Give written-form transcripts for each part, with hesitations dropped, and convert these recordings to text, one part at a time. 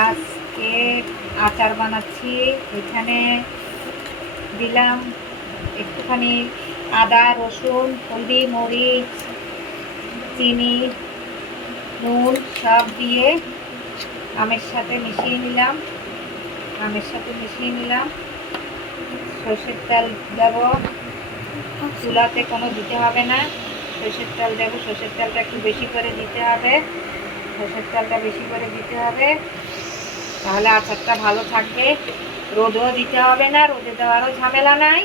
আজকে আচার বানাচ্ছি। এখানে দিলাম একটুখানি আদা, রসুন, হলদি, মরিচ, চিনি, নুন সব দিয়ে আমের সাথে মিশিয়ে নিলাম। সর্ষের তেল দেব, চুলাতে কোনো দিতে হবে না। সর্ষের তেল দেবো, সর্ষের তেলটা একটু বেশি করে দিতে হবে। তাহলে আচারটা ভালো থাকবে। রোদেও দিতে হবে না, রোদে দেওয়ারও ঝামেলা নাই।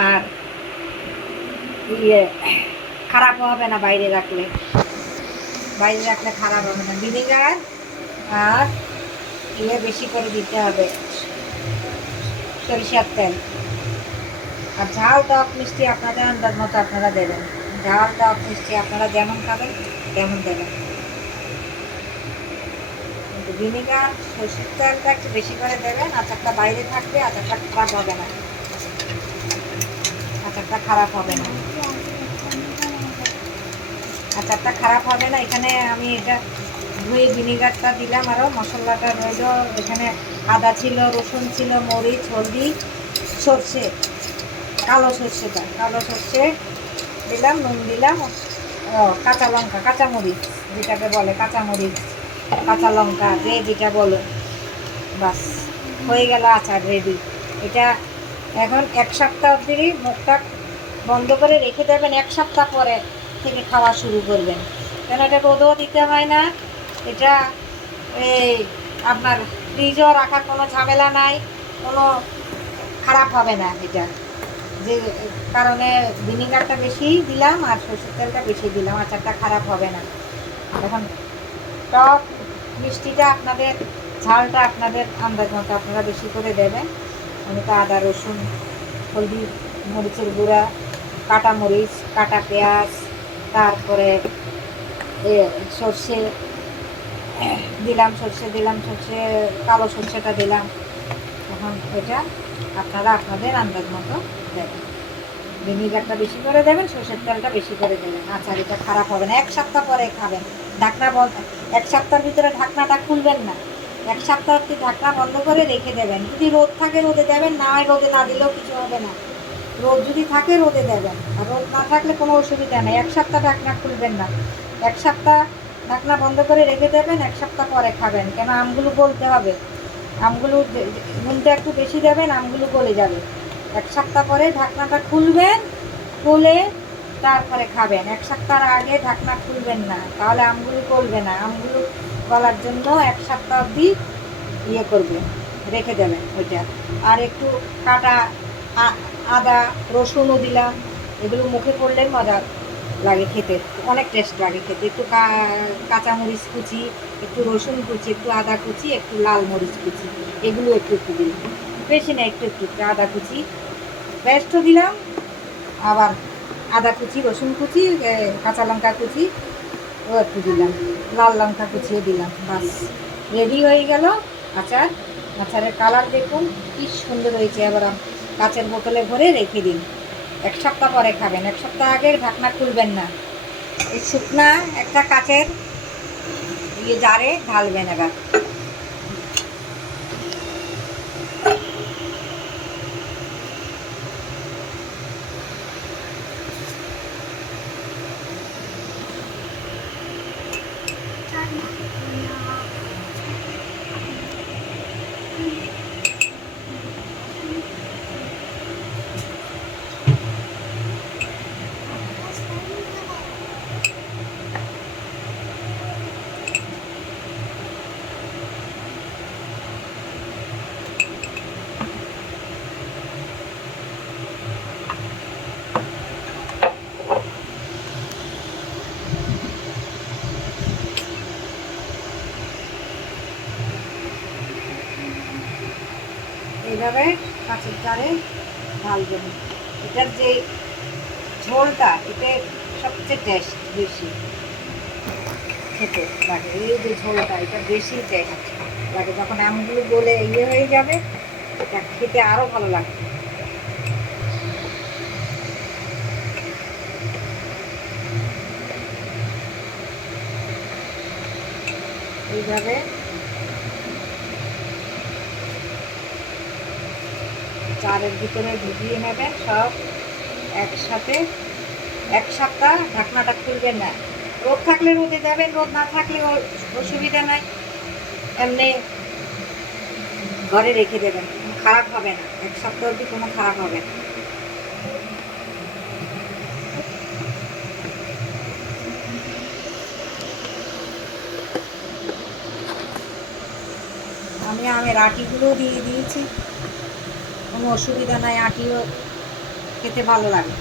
আর খারাপও হবে না, বাইরে রাখলে খারাপ হবে না। ভিনেগার আর বেশি করে দিতে হবে, সরিষার তেল। আর ঝাল টক মিষ্টি আপনাদের আন্দাজ মতো আপনারা দেবেন। ঝাল টক মিষ্টি আপনারা যেমন খাবেন তেমন দেবেন। কিন্তু ভিনেগার, সরষের তেলটা একটু বেশি করে দেবেন। আচারটা বাইরে থাকবে, আচারটা খারাপ হবে না। আচারটা খারাপ হবে না। এখানে আমি এটা ধুয়ে ভিনেগারটা দিলাম, আরও মশলাটা রইল। এখানে আদা ছিল, রসুন ছিল, মরিচ, হলদি, সর্ষে, কালো সর্ষে দিলাম, নুন দিলাম, কাঁচা লঙ্কা, কাঁচামরিচ যেটাকে বলে, কাঁচা লঙ্কা যে যেটা বলো। বাস হয়ে গেল আচার রেডি। এটা এখন 1 সপ্তাহ অবধি মুখটা বন্ধ করে রেখে দেবেন। 1 সপ্তাহ পরে থেকে খাওয়া শুরু করবেন, কেন এটা রোদও দিতে হয় না। এটা এই আপনার ফ্রিজও রাখার কোনো ঝামেলা নাই, কোনো খারাপ হবে না। এটা যে কারণে ভিনেগারটা বেশি দিলাম আর সরষের তেলটা বেশি দিলাম, আচারটা খারাপ হবে না। এখন টক মিষ্টিটা আপনাদের, ঝালটা আপনাদের আন্দাজ মতো আপনারা বেশি করে দেবেন। আমি তো আদা, রসুন, হলদি, মরিচের গুঁড়া, কাটা মরিচ, কাটা পেঁয়াজ, তারপরে সর্ষে দিলাম, কালো সর্ষেটা দিলাম। এখন এটা আপনারা আপনাদের আন্দাজ মতো দেবেন। ভিনেগারটা বেশি করে দেবেন, সরষের তেলটা বেশি করে দেবেন। আচার এটা খারাপ হবে না। 1 সপ্তাহ পরে খাবেন। 1 সপ্তাহের ভিতরে ঢাকনাটা খুলবেন না। 1 সপ্তাহ অবধি ঢাকনা বন্ধ করে রেখে দেবেন। যদি রোদ থাকে রোদে দেবেন, না হয় রোদে না দিলেও কিছু হবে না। রোদ যদি থাকে রোদে দেবেন, আর রোদ না থাকলে কোনো অসুবিধা নেই। 1 সপ্তাহ ঢাকনা খুলবেন না। 1 সপ্তাহ ঢাকনা বন্ধ করে রেখে দেবেন, 1 সপ্তাহ পরে খাবেন। কেন আমগুলো গলতে হবে, নুনটা একটু বেশি দেবেন, আমগুলো গলে যাবে। 1 সপ্তাহ পরে ঢাকনাটা খুলবেন, খুলে তারপরে খাবেন। 1 সপ্তাহের আগে ঢাকনা খুলবেন না, তাহলে আমগুলো গলবে না। আমগুলো গলার জন্য 1 সপ্তাহ অবধি করবেন, রেখে দেবেন ওইটা। আর একটু কাটা আদা, রসুনও দিলাম। এগুলো মুখে পড়লে মজা লাগে খেতে, অনেক টেস্ট লাগে খেতে। একটু কাঁচামরিচ কুচি, একটু রসুন কুচি, একটু আদা কুচি, একটু লাল মরিচ কুচি, এগুলো একটু দিলাম। বেশি না, একটু আদা কুচি পেস্টও দিলাম। আবার আদা কুচি, রসুন কুচি, কাঁচা লঙ্কা কুচি ও একটু দিলাম, লাল লঙ্কা কুচিও দিলাম। বাস রেডি হয়ে গেল আচার। আচারের কালার দেখুন কি সুন্দর হয়েছে। এবার কাচের বোতলে ভরে রেখে দিন। 1 সপ্তাহ পরে খাবেন। 1 সপ্তাহ আগে ঢাকনা খুলবেন না। এই শুকনা একটা কাচের জারে ঢালবেন। এবার এইভাবে কাঁচের জারে ঢালবেন। এটার যে ঝোলটা, এটা সবচেয়ে টেস্ট বেশি খেতে লাগে। এই যে ঝোলটা, এটা বেশি টেস্ট লাগে। যখন আমগুলো গলে হয়ে যাবে, এটা খেতে আরও ভালো লাগবে। এইভাবে চারের ভিতরে ভিজিয়ে নেবেন সব একসাথে। 1 সপ্তাহ ঢাকনাটা খুলবেন না। রোদ থাকলে রোদে যাবেন, রোদ না থাকলে অসুবিধা নাই, এমনি ঘরে রেখে দেবেন, খারাপ হবে না। 1 সপ্তাহ অবধি কোনো খারাপ হবে না। আমি আমের আটিগুলো দিয়ে দিয়েছি, কোনো অসুবিধা নাই, আটিও খেতে ভালো লাগে।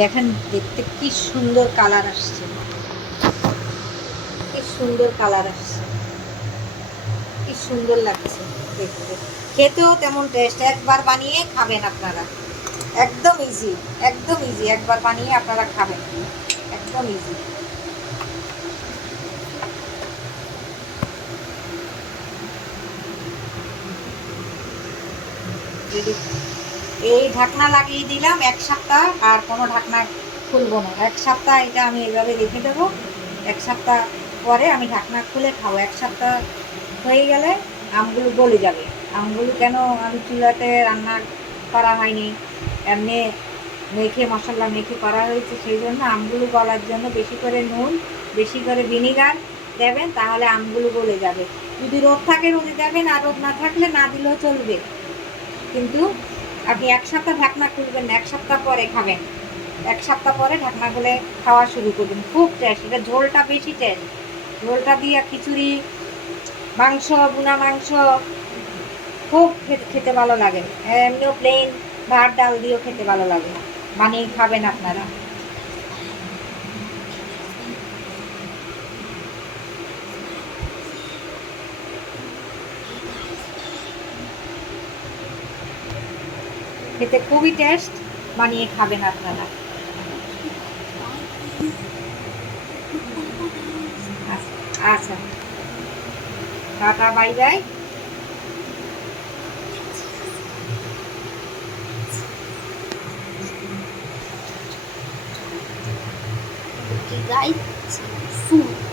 দেখেন দেখতে কি সুন্দর কালার আসছে, কি সুন্দর কালার আসছে, কি সুন্দর লাগছে দেখতে, খেতেও তেমন টেস্ট। একবার বানিয়ে খাবেন আপনারা, একদম ইজি, একদম ইজি। একবার বানিয়ে আপনারা খাবেন, একদম ইজি। এই ঢাকনা লাগিয়ে দিলাম 1 সপ্তাহ, আর কোনো ঢাকনা খুলবো না। 1 সপ্তাহ এটা আমি এইভাবে রেখে দেবো। 1 সপ্তাহ পরে আমি ঢাকনা খুলে খাবো। 1 সপ্তাহ হয়ে গেলে আমগুলো গলে যাবে। আমগুলো কেন, আমি চুলাতে রান্না করা হয়নি, এমনি মেখে মশলা মেখে করা হয়েছে, সেই জন্য আমগুলো গলার জন্য বেশি করে নুন, বেশি করে ভিনিগার দেবেন, তাহলে আমগুলো গলে যাবে। যদি রোদ থাকে রোদে দেবেন, আর রোদ না থাকলে না দিলেও চলবে। কিন্তু আপনি 1 সপ্তাহ ঢাকনা খুলবেন না, 1 সপ্তাহ পরে খাবেন। 1 সপ্তাহ পরে ঢাকনা খুলে খাওয়া শুরু করবেন। খুব টেস্ট, এটা ঝোলটা বেশি টেস্ট। ঝোলটা দিয়ে খিচুড়ি, মাংস, ভুনা মাংস খুব খেতে ভালো লাগে। এমনিও প্লেন ভাত ডাল দিয়েও খেতে ভালো লাগে। বানিয়ে খাবেন আপনারা। খেতে খুবই টেস্ট, বানিয়ে খাবেন আপনারা। আচ্ছা, tata, bye bye. Okay, guys.